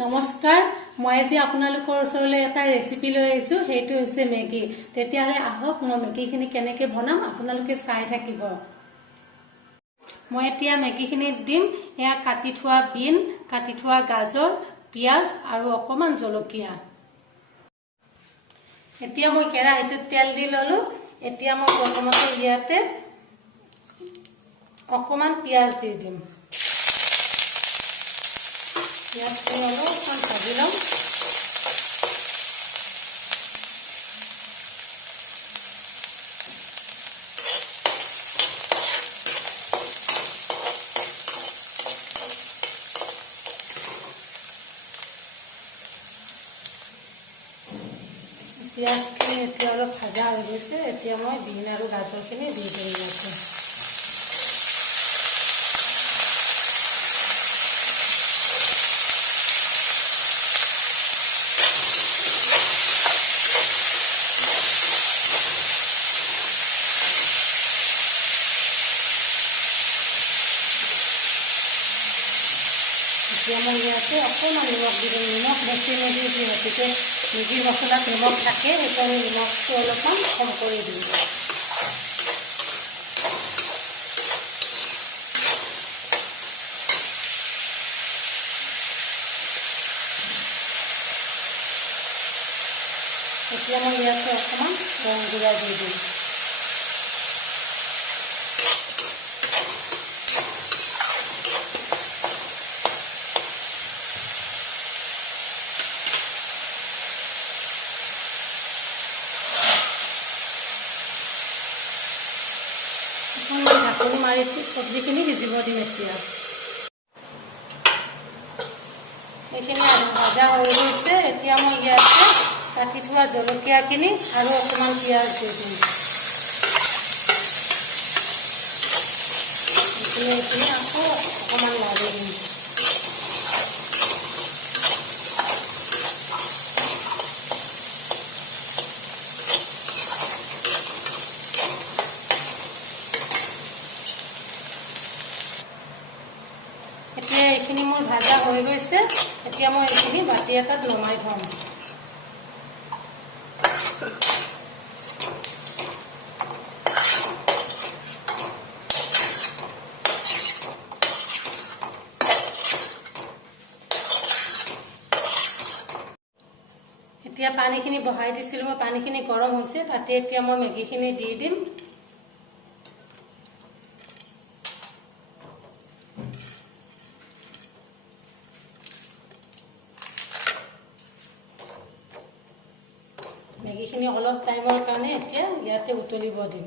নমস্কাৰ মই আজি আপোনালোকৰ ওচৰলৈ এটা ৰেচিপি লৈ আহিছো হেতু হৈছে মেগী তেতিয়ালে আহক মই মেগীখিনি কেনেকৈ বনাম আপোনালোকে চাই থাকিব মই এতিয়া মেগীখিনি দিম এয়া কাটি থোৱা বিন কাটি থোৱা গাজৰ পিয়াজ আৰু অকমান জলকীয়া এতিয়া মই কেৰাহীটোত তেল দি ললো এতিয়া মই প্ৰথমতে ইয়াতে অকমান পিয়াজ দি দিম পিয়াজ অলপমান ভাজি লম পিয়াজখিনি এতিয়া অলপ ভাজা হৈ গৈছে এতিয়া মই বিন আৰু গাজৰখিনি দি দিম ইয়াতে এতিয়া মই ইয়াতে অকণমান নিমখ দি দিম নিমখ বেছি নিদিওঁ যিহেতুকে মেগী মছলাত নিমখ থাকে সেইকাৰণে নিমখটো অলপমান কম কৰি দিম এতিয়া মই ইয়াতে অকণমান গৰম গুড়া দি দিম ঢাকনি মাৰি চব্জিখিনি সিজিব দিম এতিয়া এইখিনি ভাজা হৈ গৈছে এতিয়া মই ইয়াতে কাটি থোৱা জলকীয়াখিনি আৰু অকণমান পিঁয়াজ দি দিম এইখিনি আকৌ অকণমান লাৰি দিম এতিয়া এইখিনি মোৰ ভাজা হৈ গৈছে এতিয়া মই এইখিনি বাটি এটাত নমাই থম এতিয়া পানীখিনি বহাই দিছিলোঁ মই পানীখিনি গৰম হৈছে তাতে এতিয়া মই মেগীখিনি দি দিম মেগীখিনি অলপ টাইমৰ কাৰণে এতিয়া ইয়াতে উতলিব দিম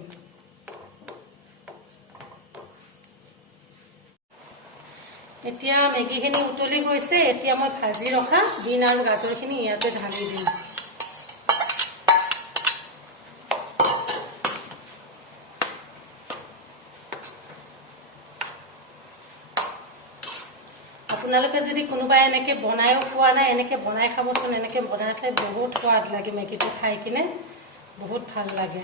এতিয়া মেগীখিনি উতলি গৈছে এতিয়া মই ভাজি ৰখা বিন আৰু গাজৰখিনি ইয়াতে ঢালি দিম আপোনালোকে যদি কোনোবাই এনেকৈ বনায়ো খোৱা নাই এনেকৈ বনাই খাবচোন এনেকৈ বনাই খাই বহুত সোৱাদ লাগে মেগীটো খাই কিনে বহুত ভাল লাগে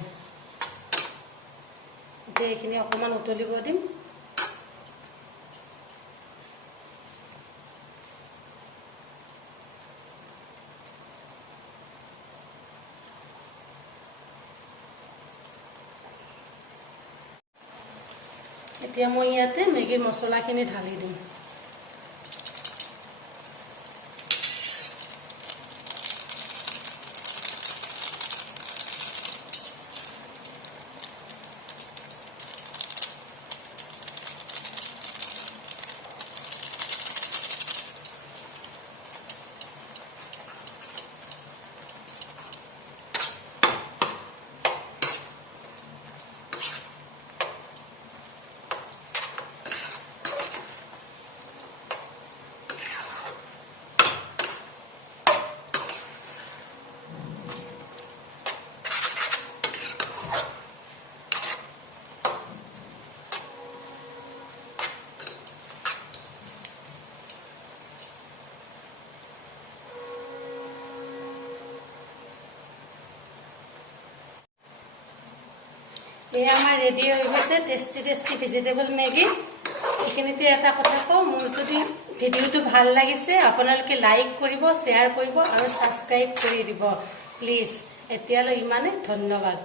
এতিয়া এইখিনি অকণমান উতলিব দিম এতিয়া মই ইয়াতে মেগীৰ মছলাখিনি ঢালি দিম ये हमारा रेडी हो गए टेस्टी टेस्टी वेजिटेबल मैगी এইখিনিতে এটা কথা কওঁ, মোৰ যদি ভিডিঅ'টো ভাল লাগিছে আপোনালোকে লাইক কৰিব, শ্বেয়াৰ কৰিব আৰু ছাবস্ক্ৰাইব কৰি দিব প্লিজ। এতিয়ালৈ ইমানে, ধন্যবাদ।